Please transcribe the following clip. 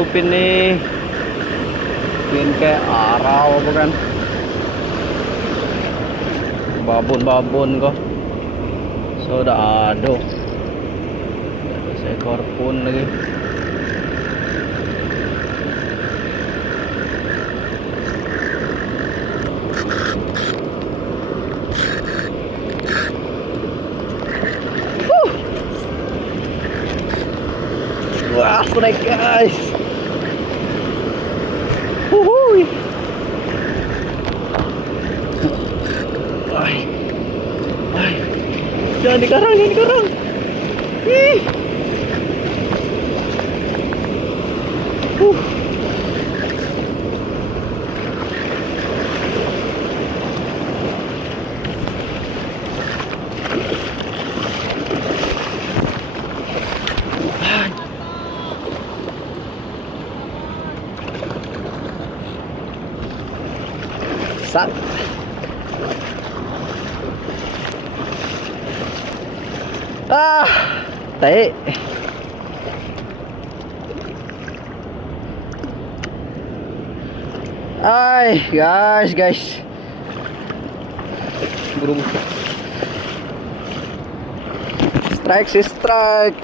dicelupin nih. Bikin kayak arau apa kan. Babon-babon kok. Sudah ada seekor pun lagi. Wah, strike guys. Wuhui. Ay. Ay. Jangan dikarang, jangan dikarang. Ih. Sat. Tệ. Ay, guys. Strike.